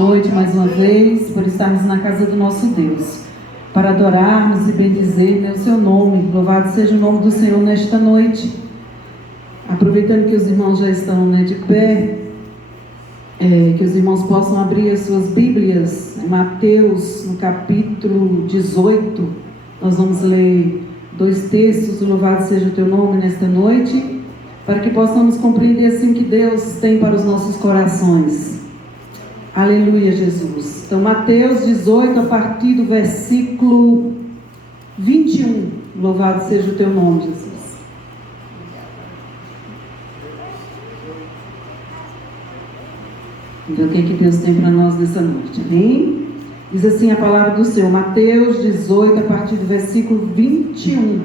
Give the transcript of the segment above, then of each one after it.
Noite mais uma vez, por estarmos na casa do nosso Deus, para adorarmos e bendizer o seu nome. Louvado seja o nome do Senhor nesta noite. Aproveitando que os irmãos já estão de pé, que os irmãos possam abrir as suas Bíblias em Mateus, no capítulo 18. Nós vamos ler 2 textos. Louvado seja o teu nome nesta noite, para que possamos compreender assim que Deus tem para os nossos corações. Aleluia, Jesus. Então, Mateus 18, a partir do versículo 21. Louvado seja o teu nome, Jesus. Então, o que Deus tem para nós nessa noite? Amém? Diz assim a palavra do Senhor, Mateus 18, a partir do versículo 21.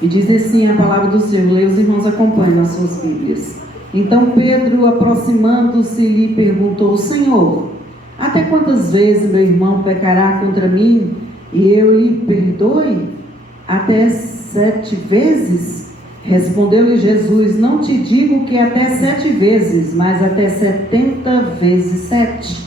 E diz assim a palavra do Senhor. Leia, os irmãos acompanham as suas Bíblias. Então Pedro, aproximando-se, lhe perguntou: Senhor, até quantas vezes meu irmão pecará contra mim e eu lhe perdoe? Até 7 vezes? Respondeu-lhe Jesus: não te digo que até 7 vezes, mas até 70 vezes 7.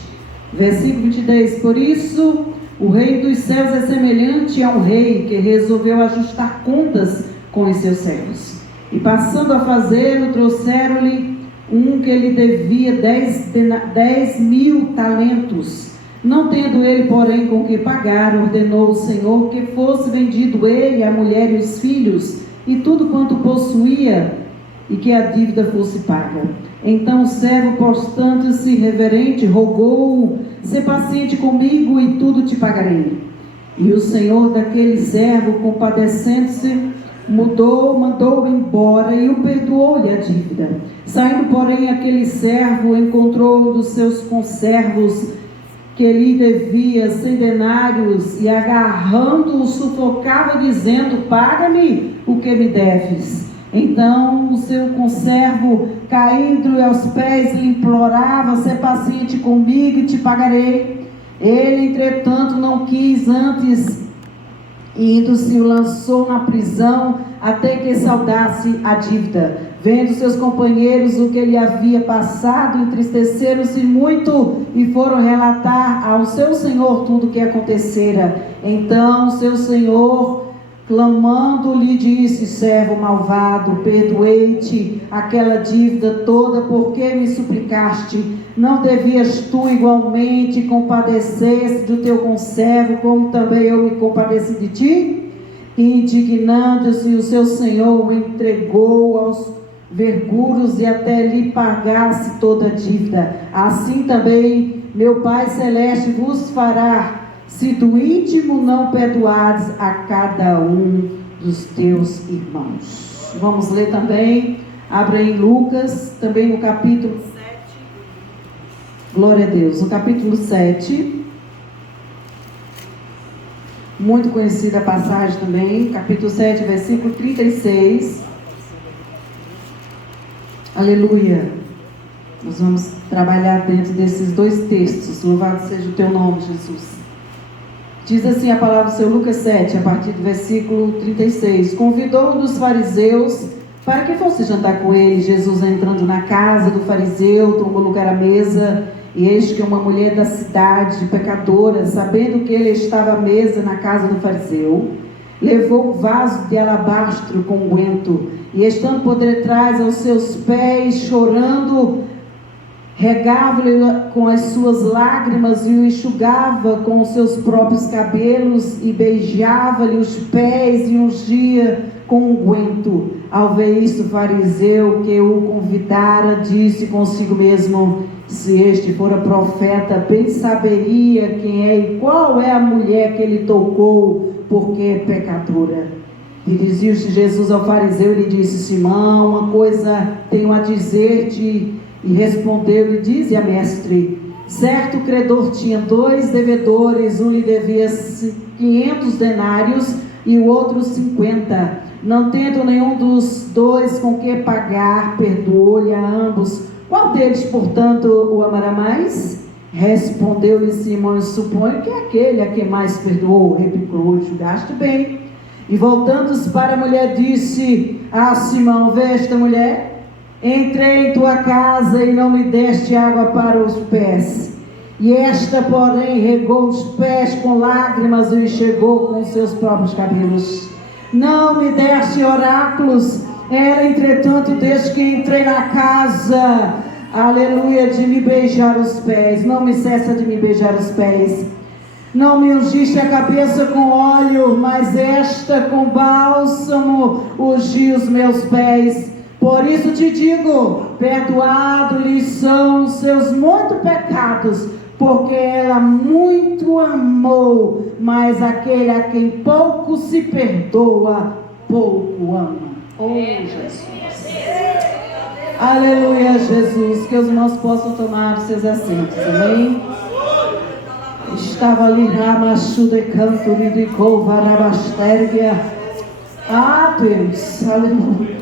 Versículo 22. Por isso, o reino dos céus é semelhante a um rei que resolveu ajustar contas com os seus servos. E passando a fazê-lo, trouxeram-lhe um que lhe devia 10.000 talentos. Não tendo ele, porém, com que pagar, ordenou o Senhor que fosse vendido ele, a mulher e os filhos, e tudo quanto possuía, e que a dívida fosse paga. Então o servo, postando-se reverente, rogou: sê paciente comigo e tudo te pagarei. E o Senhor daquele servo, compadecendo-se, mandou-o embora e o perdoou-lhe a dívida. Saindo, porém, aquele servo encontrou um dos seus conservos que lhe devia 100 denários e, agarrando-o, sufocava, dizendo: paga-me o que me deves. Então o seu conservo, caindo-lhe aos pés, lhe implorava: sê paciente comigo e te pagarei. Ele, entretanto, não quis, antes, indo-se, o lançou na prisão até que saldasse a dívida. Vendo seus companheiros o que lhe havia passado, entristeceram-se muito e foram relatar ao seu senhor tudo o que acontecera. Então seu senhor, clamando, lhe disse: servo malvado, perdoei-te aquela dívida toda, porque me suplicaste. Não devias tu igualmente compadecer-se do teu conservo, como também eu me compadeci de ti? Indignando-se, o seu senhor o entregou aos verguros e até lhe pagasse toda a dívida. Assim também meu Pai Celeste vos fará, se do íntimo não perdoares a cada um dos teus irmãos. Vamos ler também, abre em Lucas, também no capítulo 7. Glória a Deus, no capítulo 7. Muito conhecida a passagem também, capítulo 7, versículo 36. Aleluia. Nós vamos trabalhar dentro desses 2 textos. Louvado seja o teu nome, Jesus. Diz assim a palavra do Senhor, Lucas 7, a partir do versículo 36. Convidou um dos fariseus para que fosse jantar com ele. Jesus, entrando na casa do fariseu, tomou lugar à mesa. E eis que uma mulher da cidade, pecadora, sabendo que ele estava à mesa na casa do fariseu, levou um vaso de alabastro com unguento, e estando por detrás aos seus pés, chorando, regava-lhe com as suas lágrimas e o enxugava com os seus próprios cabelos, e beijava-lhe os pés e ungia com unguento. Ao ver isso, o fariseu que o convidara disse consigo mesmo: se este fora profeta, bem saberia quem é e qual é a mulher que ele tocou, porque é pecadora. Dirigiu-se Jesus ao fariseu e lhe disse: Simão, uma coisa tenho a dizer-te. E respondeu-lhe: dize a mestre. Certo credor tinha 2 devedores, um lhe devia 500 denários e o outro 50. Não tendo nenhum dos 2 com que pagar, perdoou-lhe a ambos. Qual deles, portanto, o amará mais? Respondeu-lhe Simão: suponho que é aquele a quem mais perdoou. Replicou: julgaste bem. E voltando-se para a mulher, disse a Simão: vê esta mulher? Entrei em tua casa e não me deste água para os pés. E esta, porém, regou os pés com lágrimas e enxugou com seus próprios cabelos. Não me deste oráculos. Era, entretanto, desde que entrei na casa, aleluia, de me beijar os pés. Não me cessa de me beijar os pés. Não me ungiste a cabeça com óleo, mas esta com bálsamo ungi os meus pés. Por isso te digo, perdoado-lhes são os seus muitos pecados, porque ela muito amou, mas aquele a quem pouco se perdoa, pouco ama. Oh, Jesus. Aleluia, Jesus. Que os irmãos possam tomar os seus assentos, amém? Estava ali Ramachu de canto, Lidicou, Varabastérgia. Ah, Deus, aleluia.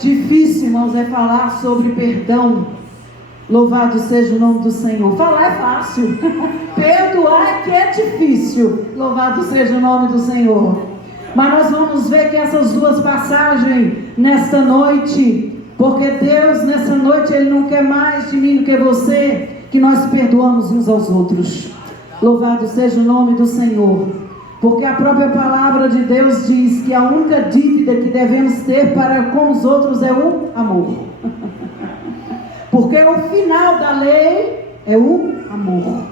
Difícil, irmãos, é falar sobre perdão. Louvado seja o nome do Senhor. Falar é fácil, perdoar é que é difícil. Louvado seja o nome do Senhor. Mas nós vamos ver que essas duas passagens nesta noite, porque Deus nessa noite Ele não quer mais de mim do que você, que nós perdoamos uns aos outros. Louvado seja o nome do Senhor. Porque a própria palavra de Deus diz que a única dívida que devemos ter para com os outros é o amor. Porque o final da lei é o amor.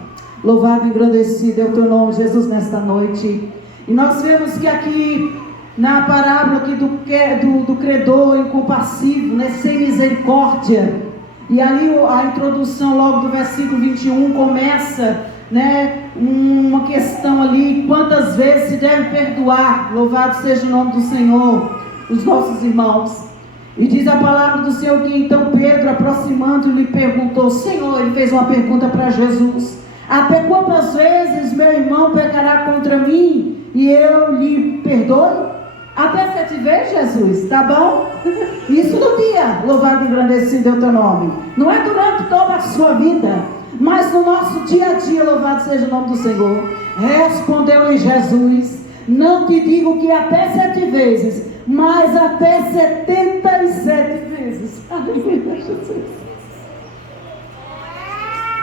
Louvado e engrandecido é o teu nome, Jesus, nesta noite. E nós vemos que aqui, na parábola aqui do credor incompassivo, né, sem misericórdia. E ali a introdução logo do versículo 21 começa, né, uma questão ali, quantas vezes se deve perdoar. Louvado seja o nome do Senhor, os nossos irmãos. E diz a palavra do Senhor que então Pedro, aproximando-lhe, perguntou, Senhor, ele fez uma pergunta para Jesus, até quantas vezes meu irmão pecará contra mim e eu lhe perdoe? Até 7 vezes, Jesus, tá bom? Isso no dia, louvado e engrandecido é o teu nome. Não é durante toda a sua vida, mas no nosso dia a dia, louvado seja o nome do Senhor. Respondeu-lhe Jesus, não te digo que até 7 vezes, mas até 77 vezes. Aleluia, Jesus.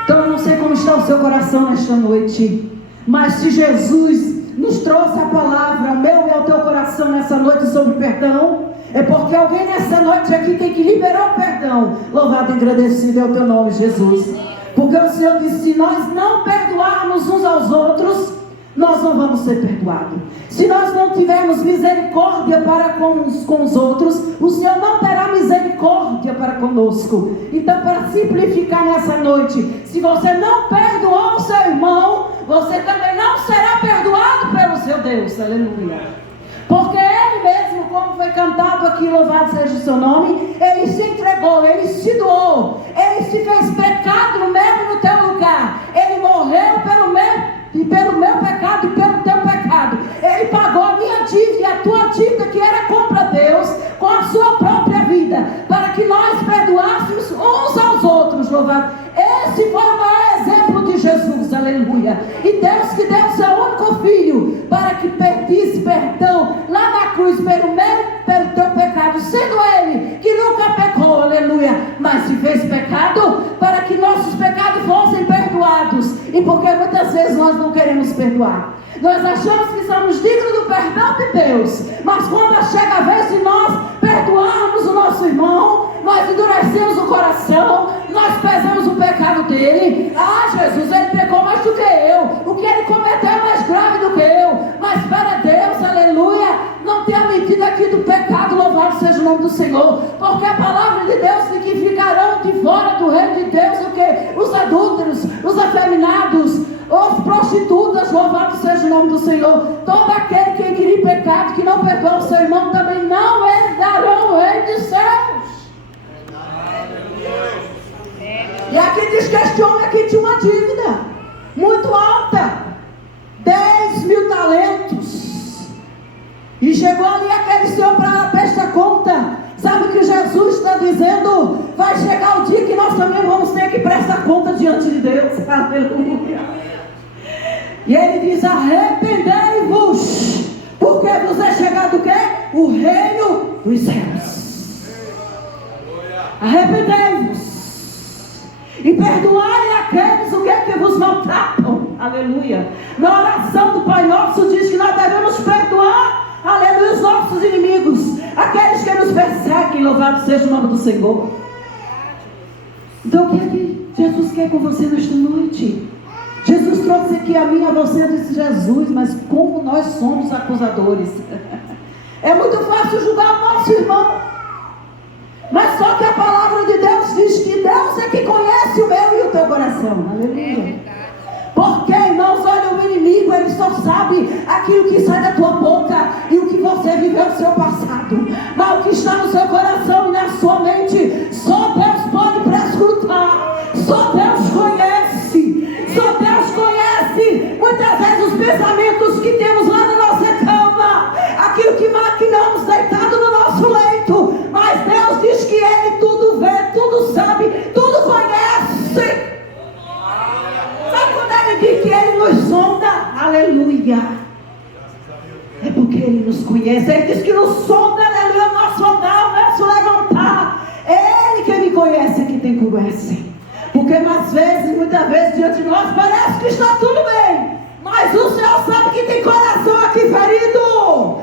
Então eu não sei como está o seu coração nesta noite, mas se Jesus nos trouxe a palavra, o meu e o teu coração nessa noite sobre perdão, é porque alguém nessa noite aqui tem que liberar o perdão. Louvado e agradecido é o teu nome, Jesus. Porque o Senhor disse, se nós não perdoarmos uns aos outros, nós não vamos ser perdoados. Se nós não tivermos misericórdia para com os outros, o Senhor não terá misericórdia para conosco. Então, para simplificar nessa noite, se você não perdoou o seu irmão, você também não será perdoado pelo seu Deus. Aleluia. Porque Ele mesmo, como foi cantado aqui, louvado seja o seu nome, Ele se entregou, Ele se doou, Ele se fez pecado no meu e no teu lugar. Ele morreu pelo meu pecado e pelo teu pecado. Ele pagou a minha dívida e a tua dívida, que era contra Deus, com a sua própria vida, para que nós perdoássemos uns aos outros. Louvado. Esse foi o maior exemplo de Jesus, aleluia. E Deus que deu o seu único filho para que pedisse perdão lá na cruz pelo teu pecado, sendo Ele que nunca pecou, aleluia, mas se fez pecado para que nossos pecados fossem perdoados. E porque muitas vezes nós não queremos perdoar, nós achamos que somos dignos do perdão de Deus, mas quando chega a vez de nós perdoarmos o nosso irmão, nós endurecemos o coração, nós pesamos o pecado dele. Ah, Jesus, ele pecou mais do que eu, o que ele cometeu é mais grave do que eu, mas para Deus, aleluia, não tem a medida aqui do pecado. Louvado seja o nome do Senhor, porque a palavra de Deus diz que ficarão de fora do reino de Deus o que? Os adúlteros, os afeminados, os prostitutas. Louvado seja o nome do Senhor. Todo aquele que inquirir pecado, que não perdoa o seu irmão, também não herdarão o reino dos céus. E aqui diz que este homem aqui tinha uma dívida muito alta, 10.000 talentos, e chegou ali aquele senhor para prestar conta. Sabe o que Jesus está dizendo? Vai chegar o dia que nós também vamos ter que prestar conta diante de Deus. Aleluia. E ele diz, arrependei-vos, porque vos é chegado o quê? O reino dos céus. Arrependei-vos e perdoai aqueles o que vos maltratam. Aleluia. Na oração do Pai Nosso diz que nós devemos perdoar, aleluia, os nossos inimigos, aqueles que nos perseguem. Louvado seja o nome do Senhor. Então o que é que Jesus quer com você nesta noite? Jesus trouxe aqui a mim e a você. Eu disse: Jesus, mas como nós somos acusadores. É muito fácil julgar o nosso irmão, mas só que a palavra de Deus diz que Deus é que conhece o meu e o teu coração. Aleluia. Porque, irmãos, olha, o inimigo, ele só sabe aquilo que sai da tua boca e o que você viveu no seu passado. Mas o que está no seu coração e na sua mente, só Deus pode prescrutar. Só Deus conhece. Só Deus conhece. Muitas vezes os pensamentos que temos lá na nossa cama, aquilo que maquinamos deitado no nosso leito. Mas Deus diz que Ele tudo vê, tudo sabe, tudo conhece. Sabe quando Ele diz que Ele nos sonda? Aleluia. É porque Ele nos conhece. Ele diz que nos sonda, aleluia, nosso andar, nosso levantar. É Ele que me conhece, que tem conhece. Porque às vezes, muitas vezes, diante de nós parece que está tudo bem. Mas o Senhor sabe que tem coração aqui ferido,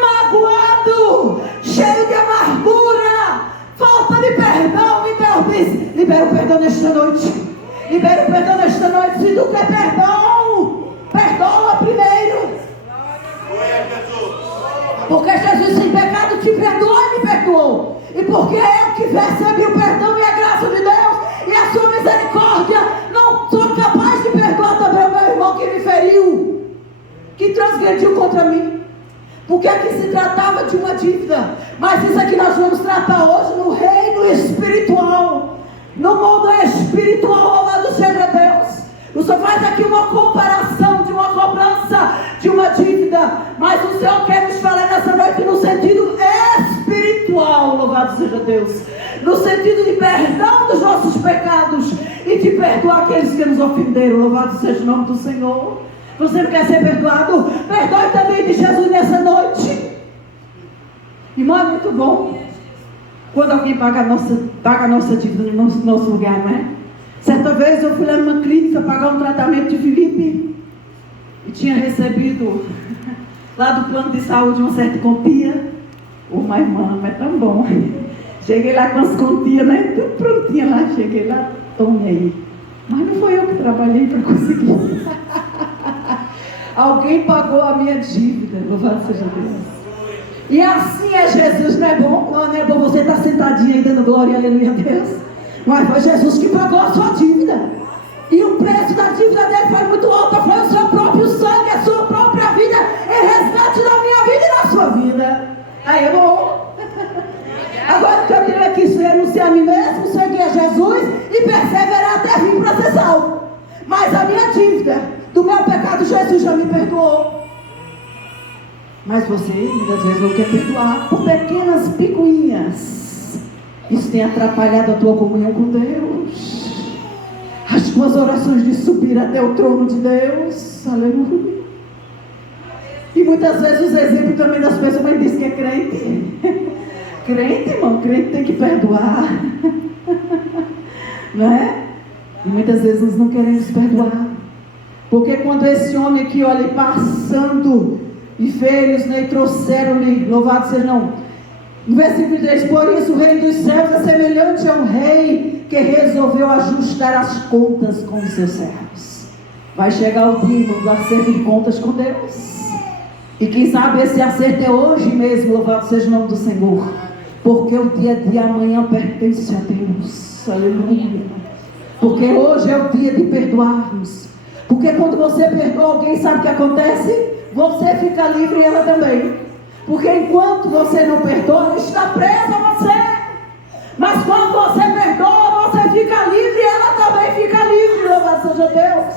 magoado, cheio de amargura, falta de perdão. E Deus diz: libera o perdão nesta noite. Libera o perdão nesta noite. Se tu quer perdão, perdoa primeiro. Porque Jesus sem pecado te perdoou e me perdoou. E porque eu que recebi o perdão e a graça de Deus e a sua misericórdia, não sou capaz de perdoar também o meu irmão que me feriu, que transgrediu contra mim. Porque aqui se tratava de uma dívida. Mas isso aqui nós vamos tratar hoje no reino espiritual, no mundo espiritual. Louvado seja Deus. O Senhor faz aqui uma comparação de uma cobrança de uma dívida, mas o Senhor quer nos falar nessa noite no sentido espiritual. Louvado seja Deus. No sentido de perdão dos nossos pecados e de perdoar aqueles que nos ofenderam. Louvado seja o nome do Senhor. Você não quer ser perdoado? Perdoe também de Jesus nessa noite. Irmão, é muito bom quando alguém paga a nossa dívida no nosso lugar, não é? Certa vez eu fui lá numa clínica pagar um tratamento de Felipe e tinha recebido lá do plano de saúde uma certa quantia. Mas irmã, é tão bom. Cheguei lá com as quantias, né? Tudo prontinha lá. Cheguei lá, tome aí. Mas não foi eu que trabalhei para conseguir. Alguém pagou a minha dívida. Louvado seja Deus. E assim é Jesus, não é bom? Não é bom você estar sentadinho aí dando glória, aleluia a Deus. Mas foi Jesus que pagou a sua dívida. E o preço da dívida dele foi muito alto. Foi o seu próprio sangue, a sua própria vida, em resgate da minha vida e da sua vida. Aí é bom. Agora o que eu tenho aqui é renunciar a mim mesmo, seguir a Jesus e perseverar até vir para ser salvo. Mas a minha dívida do meu pecado, Jesus já me perdoou. Mas você muitas vezes não quer perdoar por pequenas picuinhas. Isso tem atrapalhado a tua comunhão com Deus, as tuas orações de subir até o trono de Deus. Aleluia. E muitas vezes os exemplos também das pessoas, mas diz que é crente. Crente, irmão, crente tem que perdoar. Não é? E muitas vezes nós não queremos perdoar. Porque quando esse homem aqui, olha, passando e feios, né, e trouxeram-lhe, louvado seja não. No versículo 3, por isso o rei dos céus é semelhante a um rei que resolveu ajustar as contas com os seus servos. Vai chegar o dia do acerto de contas com Deus. E quem sabe esse acerto é hoje mesmo, louvado seja o nome do Senhor. Porque o dia de amanhã pertence a Deus. Aleluia. Porque hoje é o dia de perdoarmos. Porque quando você perdoa alguém, sabe o que acontece? Você fica livre e ela também. Porque enquanto você não perdoa, ela está presa a você. Mas quando você perdoa, você fica livre e ela também fica livre. Louvado seja Deus.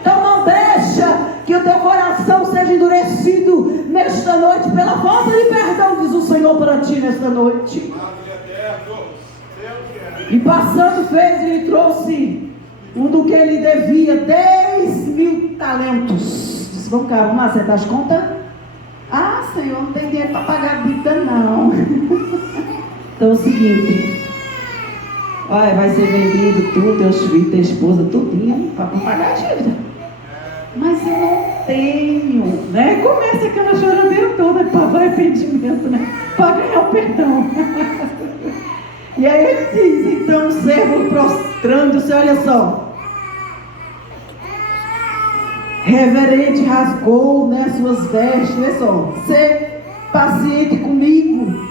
Então não deixa que o teu coração seja endurecido nesta noite pela falta de perdão, diz o Senhor para ti nesta noite. E passando fez e lhe trouxe um do que ele devia 10.000 talentos. Disse: vamos cá, vamos acertar as contas? Ah, Senhor, não tem dinheiro para pagar a dívida não. Então é o seguinte, Olha, vai ser vendido tudo, teus filhos, tua esposa, tudinho, para pagar a dívida. Mas eu não tenho, né? Começa aquela choradeira toda para o arrependimento, né? Para ganhar o perdão. E aí ele diz, então o servo prostrando-se, olha só. Reverente rasgou, né, suas vestes, olha só. Ser paciente comigo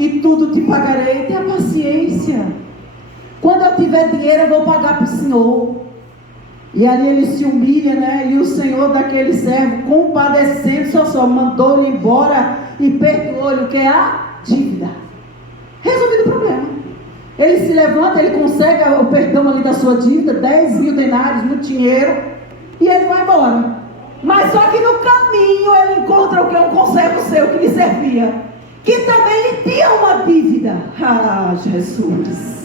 e tudo te pagarei. Tenha paciência. Quando eu tiver dinheiro eu vou pagar para o Senhor. E ali ele se humilha, né? E o Senhor daquele servo, compadecendo, só mandou-lhe embora e perdoou-lhe o que é a dívida. Resolvido o problema. Ele se levanta, ele consegue o perdão ali da sua dívida, 10.000 denários, muito dinheiro, e ele vai embora. Mas só que no caminho ele encontra o que? Um conservo seu que lhe servia, que também lhe tinha uma dívida. Ah, Jesus!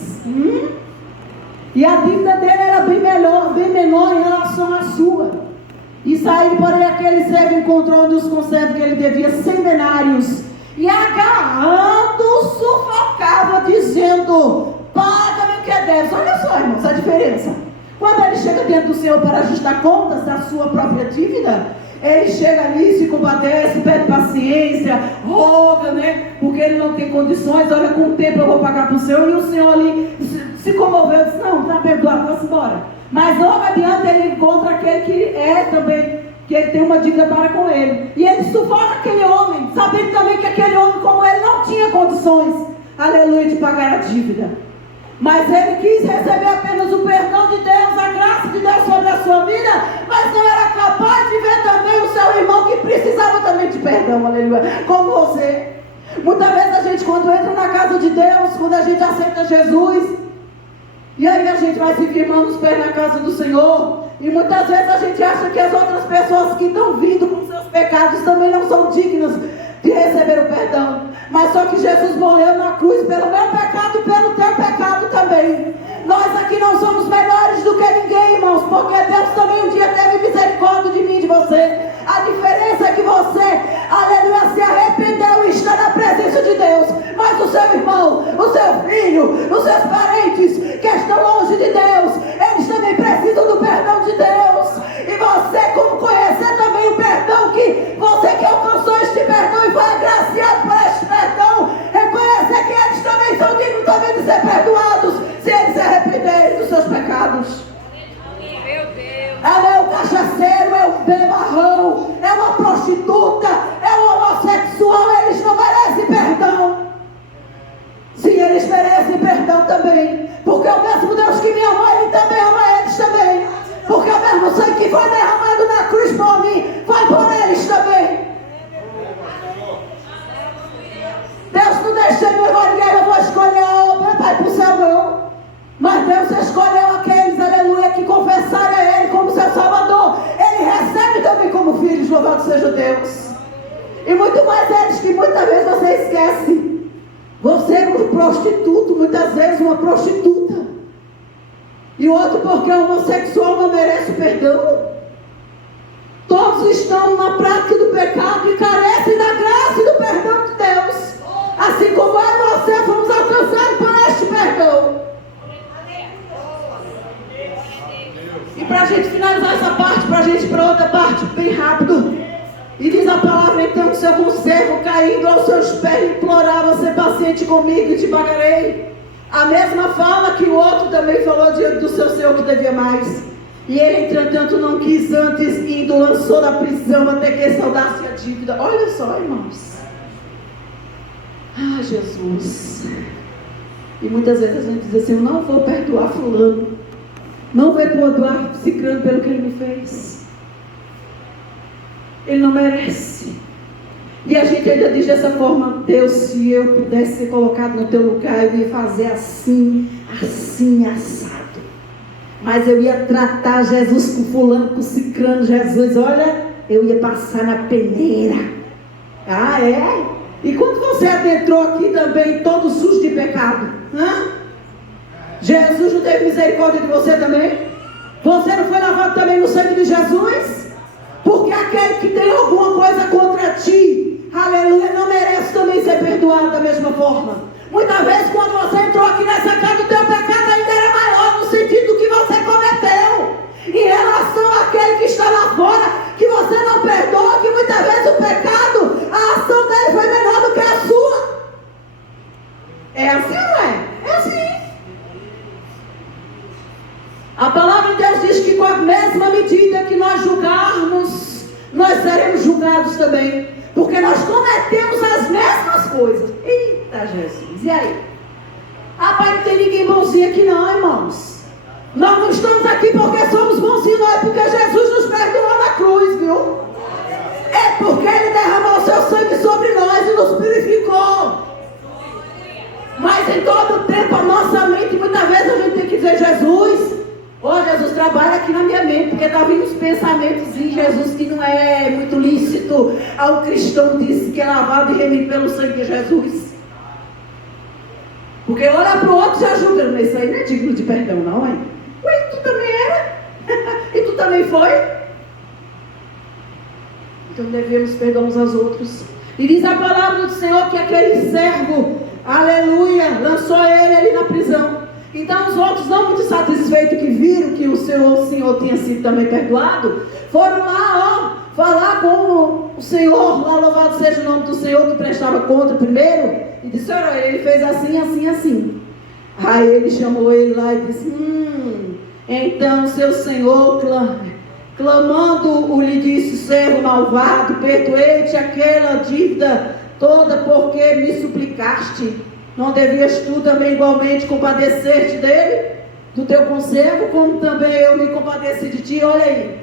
E a dívida dele era bem menor em relação à sua. E saindo, porém, aquele servo encontrou um dos conservos que ele devia 100 denários. E agarrando, sufocava, dizendo: paga-me o que deves. Olha só, irmãos, a diferença. Quando ele chega diante do Senhor para ajustar contas da sua própria dívida, ele chega ali, se compadece, pede paciência, roga, né? Porque ele não tem condições. Olha, com o tempo eu vou pagar para o Senhor. E o Senhor ali se comoveu, disse: não, está perdoado, vamos embora. Mas logo adiante ele encontra aquele que é também, que ele tem uma dívida para com ele. E ele sufoca aquele homem, sabendo também que aquele homem, como ele, não tinha condições, aleluia, de pagar a dívida. Mas ele quis receber apenas o perdão de Deus, a graça de Deus sobre a sua vida, mas não era capaz de ver também o seu irmão que precisava também de perdão, aleluia, como você. Muitas vezes a gente, quando entra na casa de Deus, quando a gente aceita Jesus, e aí a gente vai se firmando os pés na casa do Senhor, e muitas vezes a gente acha que as outras pessoas que estão vindo com seus pecados também não são dignas de receber o perdão. Mas só que Jesus morreu na cruz pelo meu pecado e pelo teu pecado também. Nós aqui não somos melhores do que ninguém, irmãos, porque Deus também um dia teve misericórdia de mim e de você. A diferença é que você, aleluia, se arrependeu e está na presença de Deus. Mas o seu irmão, o seu filho, os seus parentes que estão longe de Deus, eles também precisam do perdão de Deus. E você, como conhecer também o perdão, que você que alcançou este perdão e foi agraciado por este perdão, reconhecer que eles também são dignos também de ser perdoados, se eles se arrependerem dos seus pecados. Ela é o cachaceiro, é o bebarrão, é uma prostituta, é um homossexual, eles não merecem perdão. Sim, eles merecem perdão também, porque o mesmo Deus que me amou, Ele também ama eles também. Porque o mesmo sangue que foi derramado na cruz por mim, foi por eles também. Deus não deixa no evangelho, eu vou escolher meu pai para o céu, não. Mas Deus escolheu aqueles, aleluia, que confessarem a Ele como seu Salvador. Ele recebe também como filhos, louvado seja Deus. E muito mais eles que muitas vezes você esquece. Você é um prostituto, muitas vezes uma prostituta. E o outro porque o homossexual não merece perdão. Todos estão na prática do pecado e carecem da graça e do perdão de Deus. Assim como eu e você fomos alcançados por este perdão. E para a gente finalizar essa parte, para a gente ir para outra parte bem rápido. E diz a palavra, então o seu conservo caindo aos seus pés implorava: ser paciente comigo e te pagarei. A mesma fala que o outro também falou diante do seu senhor que devia mais. E ele, entretanto, não quis, antes indo, lançou da prisão até que saudasse a dívida. Olha só, irmãos. Ah, Jesus. E muitas vezes a gente diz assim: eu não vou perdoar fulano, não vou perdoar ciclano pelo que ele me fez. Ele não merece. E a gente ainda diz dessa forma: Deus, se eu pudesse ser colocado no teu lugar, eu ia fazer assim, assim, assado. Mas eu ia tratar Jesus com fulano, com ciclano. Jesus, olha, eu ia passar na peneira. Ah, é? E quando você adentrou aqui também, todo sujo de pecado, Jesus não teve misericórdia de você também? Você não foi lavado também no sangue de Jesus? Porque aquele que tem alguma coisa contra ti, aleluia, não merece também ser perdoado da mesma forma. Muitas vezes quando você entrou aqui nessa casa, o teu pecado A palavra de Deus diz que com a mesma medida que nós julgarmos, nós seremos julgados também. Porque nós cometemos as mesmas coisas. Eita Jesus, e aí? Rapaz, não tem ninguém bonzinho aqui não, irmãos. Nós não estamos aqui porque somos bonzinhos, não é porque Jesus nos perdoou na cruz, viu? É porque Ele derramou o seu sangue sobre nós e nos purificou. Mas em todo tempo a nossa mente, muitas vezes a gente tem que dizer: Jesus, Jesus, trabalha aqui na minha mente, porque está vindo os pensamentos em Jesus que não é muito lícito ao cristão disse que é lavado e remido pelo sangue de Jesus. Porque olha para o outro e já julga, mas isso aí não é digno de perdão não, hein? Ué, tu também era? E tu também foi? Então devemos perdoar uns aos outros. E diz a palavra do Senhor que aquele servo, aleluia, lançou ele ali na prisão. Então os outros, não muito satisfeitos que viram que o Senhor tinha sido também perdoado, foram lá, falar com o Senhor, lá louvado seja o nome do Senhor, que prestava conta primeiro, e disse: olha, ele fez assim, assim, assim. Aí ele chamou ele lá e disse: então seu Senhor, clamando, lhe disse: servo malvado, perdoei-te aquela dívida toda porque me suplicaste. Não devias tu também igualmente compadecer-te dele, do teu conservo, como também eu me compadeci de ti? Olha aí,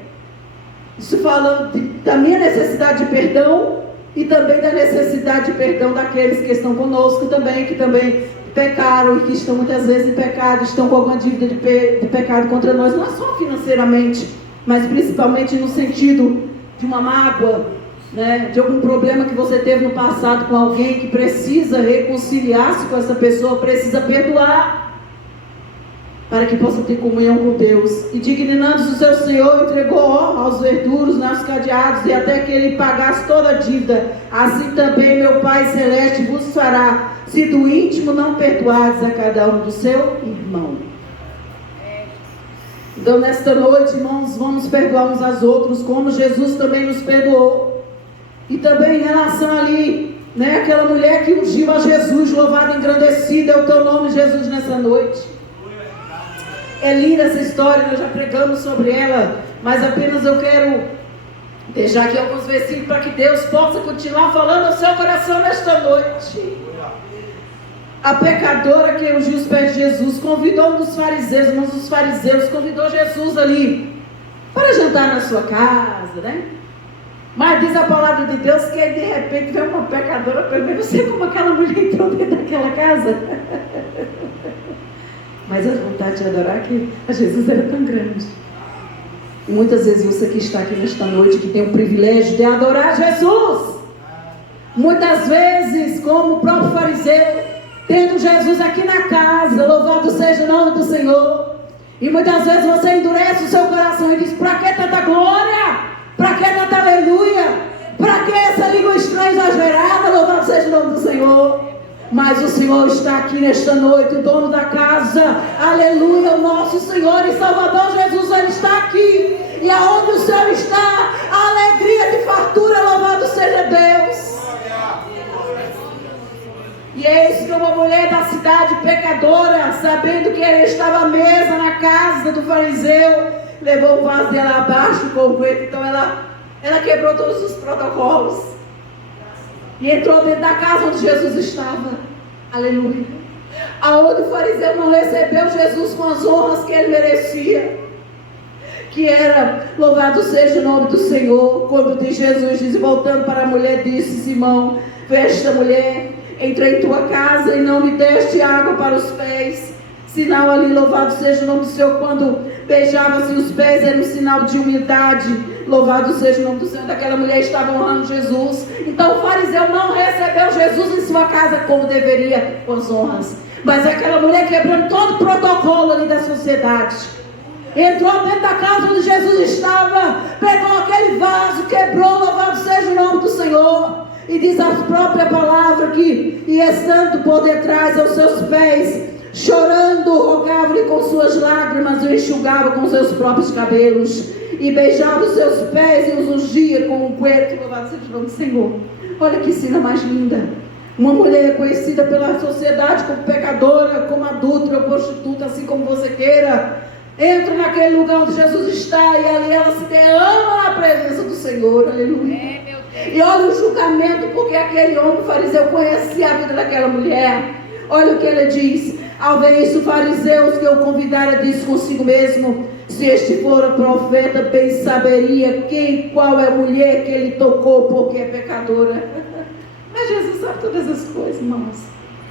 isso falando da minha necessidade de perdão e também da necessidade de perdão daqueles que estão conosco também, que também pecaram e que estão muitas vezes em pecado, estão com alguma dívida de pecado contra nós, não é só financeiramente, mas principalmente no sentido de uma mágoa, né, de algum problema que você teve no passado com alguém que precisa reconciliar-se com essa pessoa, precisa perdoar, para que possa ter comunhão com Deus. E dignando-se o seu Senhor, entregou aos verduros, aos cadeados, e até que ele pagasse toda a dívida. Assim também meu Pai Celeste vos fará, se do íntimo não perdoardes a cada um do seu irmão. Então nesta noite, irmãos, vamos perdoar uns aos outros, como Jesus também nos perdoou. E também em relação ali, né, aquela mulher que ungiu a Jesus, louvado e engrandecido é o teu nome, Jesus, nessa noite. É linda essa história, nós já pregamos sobre ela, mas apenas eu quero deixar aqui alguns versículos para que Deus possa continuar falando ao seu coração nesta noite. A pecadora que ungiu os pés de Jesus convidou um dos fariseus, um dos fariseus convidou Jesus ali para jantar na sua casa, né? Mas diz a palavra de Deus que de repente veio uma pecadora para mim. Não sei como aquela mulher entrou dentro daquela casa. Mas a vontade de adorar que a Jesus era tão grande. E muitas vezes você que está aqui nesta noite, que tem o privilégio de adorar Jesus, muitas vezes, como o próprio fariseu, tendo Jesus aqui na casa, louvado seja o nome do Senhor, e muitas vezes você endurece o seu coração e diz: para que tanta glória? Para que tanta aleluia? Para que essa língua estranha exagerada? Louvado seja o nome do Senhor. Mas o Senhor está aqui nesta noite, o dono da casa, aleluia, o nosso Senhor e Salvador Jesus, Ele está aqui. E aonde o Senhor está, a alegria de fartura, louvado seja Deus. E eis que uma mulher da cidade pecadora, sabendo que ele estava à mesa na casa do fariseu, levou um vaso dela abaixo com o coelho. Então ela quebrou todos os protocolos e entrou dentro da casa onde Jesus estava, aleluia, aonde o fariseu não recebeu Jesus com as honras que ele merecia, que era, louvado seja o nome do Senhor, quando diz Jesus, diz, voltando para a mulher, disse: Simão, esta mulher, entrei em tua casa e não me deste água para os pés. Sinal ali, louvado seja o nome do Senhor, quando beijava-se os pés, era um sinal de humildade. Louvado seja o nome do Senhor. Daquela mulher estava honrando Jesus. Então o fariseu não recebeu Jesus em sua casa como deveria, com as honras. Mas aquela mulher, quebrando todo o protocolo ali da sociedade, entrou dentro da casa onde Jesus estava, pegou aquele vaso, quebrou, louvado seja o nome do Senhor. E diz a própria palavra que, e estando por detrás aos seus pés, chorando, rogava-lhe com suas lágrimas, e enxugava com seus próprios cabelos, e beijava os seus pés e os ungia com um coentro. Louvado seja o nome do Senhor. Olha que cena mais linda. Uma mulher conhecida pela sociedade como pecadora, como adúltera ou prostituta, assim como você queira, entra naquele lugar onde Jesus está e ali ela se derrama na presença do Senhor, aleluia. E olha o julgamento, porque aquele homem fariseu conhecia a vida daquela mulher. Olha o que ele diz: ao ver isso, fariseus que o convidaram disse consigo mesmo: se este for profeta, bem saberia qual é a mulher que ele tocou, porque é pecadora. Mas Jesus sabe todas as coisas, irmãos.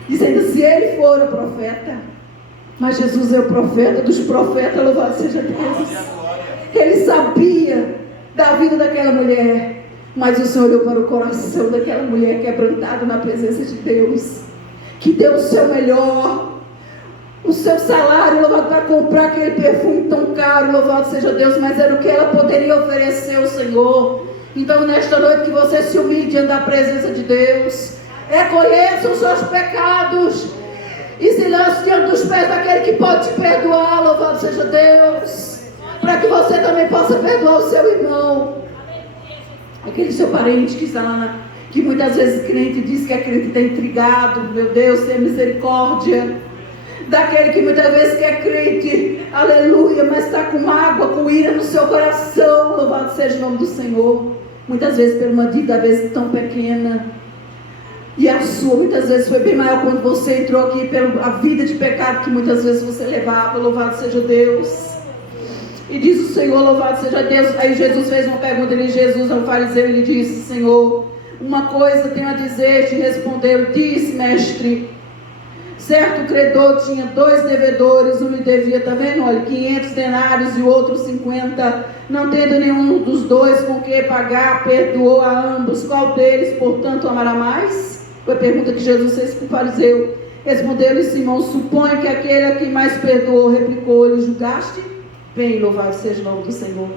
Dizendo, se ele for o profeta, mas Jesus é o profeta dos profetas, louvado seja Deus. Ele sabia da vida daquela mulher, mas o Senhor olhou para o coração daquela mulher quebrantado na presença de Deus, que deu o seu melhor, o seu salário, louvado, para comprar aquele perfume tão caro, louvado seja Deus, mas era o que ela poderia oferecer ao Senhor. Então nesta noite que você se humilhe diante da presença de Deus, reconheça os seus pecados e se lance diante dos pés daquele que pode te perdoar, louvado seja Deus, para que você também possa perdoar o seu irmão, aquele seu parente que está lá, que muitas vezes crente diz que é crente, está intrigado. Meu Deus, tenha misericórdia daquele que muitas vezes que é crente, aleluia, mas está com mágoa, com ira no seu coração, louvado seja o nome do Senhor, muitas vezes por uma dívida, às vezes tão pequena, e a sua muitas vezes foi bem maior quando você entrou aqui, pela vida de pecado que muitas vezes você levava, louvado seja Deus. E diz o Senhor, louvado seja Deus. Aí Jesus fez uma pergunta, Jesus ao fariseu, ele disse: Senhor, uma coisa tenho a dizer. Te respondeu: diz, mestre. Certo credor tinha 2 devedores, um lhe devia, tá vendo? Olha, 500 denários e o outro 50. Não tendo nenhum dos 2 com que pagar, perdoou a ambos. Qual deles, portanto, amará mais? Foi a pergunta que Jesus fez para o fariseu. Respondeu-lhe Simão: suponho que aquele a quem mais perdoou, replicou-lhe: julgaste? Bem, louvado seja o nome do Senhor.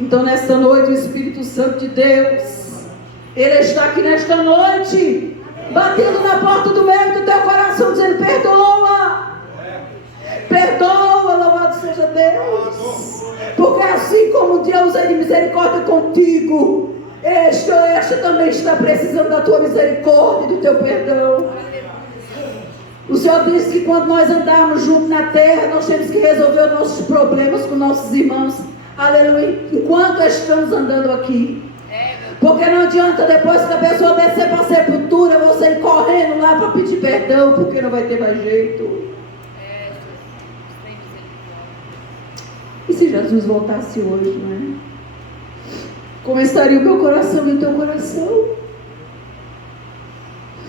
Então nesta noite o Espírito Santo de Deus, Ele está aqui nesta noite, batendo na porta do meio do teu coração, dizendo: perdoa, perdoa, louvado seja Deus, porque assim como Deus é de misericórdia contigo, este também está precisando da tua misericórdia e do teu perdão. O Senhor disse que quando nós andarmos juntos na terra, nós temos que resolver os nossos problemas com nossos irmãos, aleluia, enquanto estamos andando aqui. Porque não adianta depois que a pessoa descer para a sepultura, você ir correndo lá para pedir perdão, porque não vai ter mais jeito. E se Jesus voltasse hoje, não é? Como estaria o meu coração e o teu coração?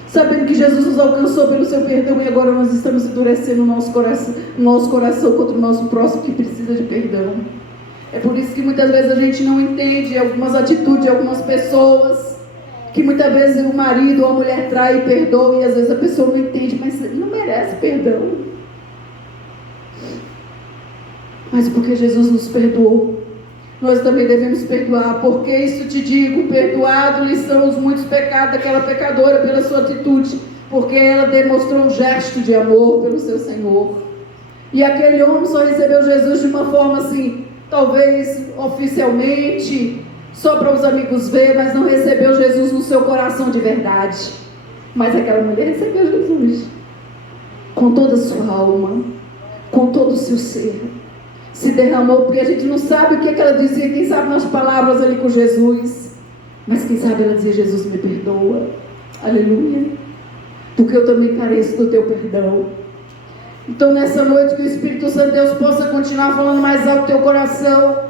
Sabendo que Jesus nos alcançou pelo seu perdão e agora nós estamos endurecendo o nosso coração contra o nosso próximo que precisa de perdão. É por isso que muitas vezes a gente não entende algumas atitudes de algumas pessoas, que muitas vezes o marido ou a mulher trai e perdoa, e às vezes a pessoa não entende, mas não merece perdão. Mas porque Jesus nos perdoou, nós também devemos perdoar. Porque isso te digo, perdoado lhe são os muitos pecados daquela pecadora pela sua atitude, porque ela demonstrou um gesto de amor pelo seu Senhor. E aquele homem só recebeu Jesus de uma forma assim, talvez oficialmente, só para os amigos ver, mas não recebeu Jesus no seu coração de verdade. Mas aquela mulher recebeu Jesus com toda a sua alma, com todo o seu ser. Se derramou, porque a gente não sabe o que ela dizia, quem sabe nas palavras ali com Jesus, mas quem sabe ela dizia: Jesus, me perdoa, aleluia, porque eu também careço do teu perdão. Então nessa noite que o Espírito Santo de Deus possa continuar falando mais alto no teu coração.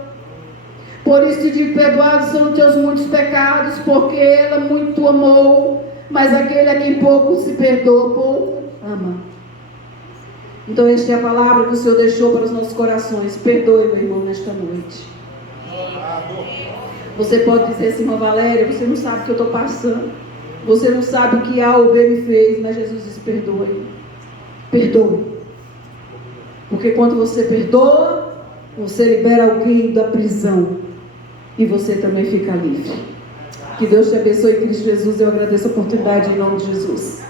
Por isso te digo: perdoados são os teus muitos pecados, porque ela muito amou, mas aquele a quem pouco se perdoa, pouco ama. Então esta é a palavra que o Senhor deixou para os nossos corações. Perdoe, meu irmão, nesta noite. Você pode dizer assim: irmã Valéria, você não sabe o que eu estou passando, você não sabe o que A ou B me fez, mas Jesus diz: perdoe, perdoe, porque quando você perdoa, você libera alguém da prisão e você também fica livre. Que Deus te abençoe, Cristo Jesus. Eu agradeço a oportunidade em nome de Jesus.